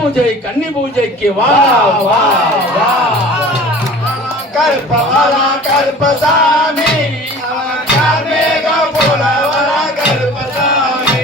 பூஜை கன்னி பூஜைக்கு வா வா வா. கருப்பவாலா கருப்பசாமி கார்மேகம் போல வர கருப்பசாமி.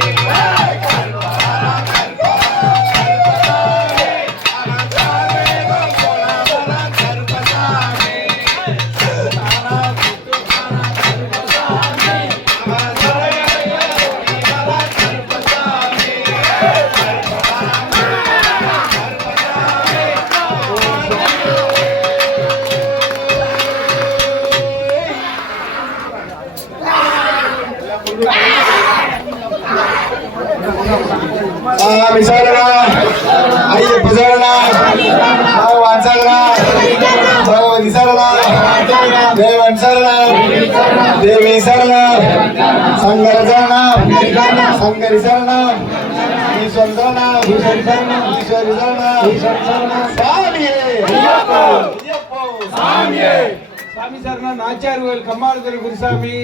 சாமி சரணா, ஐயப்ப சரணா, பகவான் சரணா, பகவதி சரணா, தேவன் சரணா, தேவி சரணா, சங்கர சரணா, சங்கரி சரணா, ஈஸ்வர சரணா, ஈஸ்வரி சரணா, சாமியே சாமியே. சாமி சரணா நாச்சியார் கோயில் கம்மாளத்தர் குருசாமி,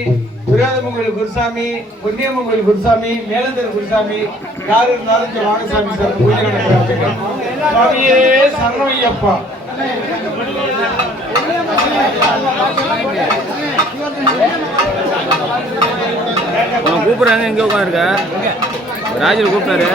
விரோதமங்கல் குருசாமி, பொன்னியமங்கல் குருசாமி, மேலந்தர் குருசாமி, யார் இருந்தாலும் வாங்க சாமி சார் பூஜை நடக்கிறாங்க. சாமியே சரணம் ஐயப்பா. கூப்பிடுறாங்க, எங்க உட்காந்துருக்க ராஜர் கூப்பிட்டாரு.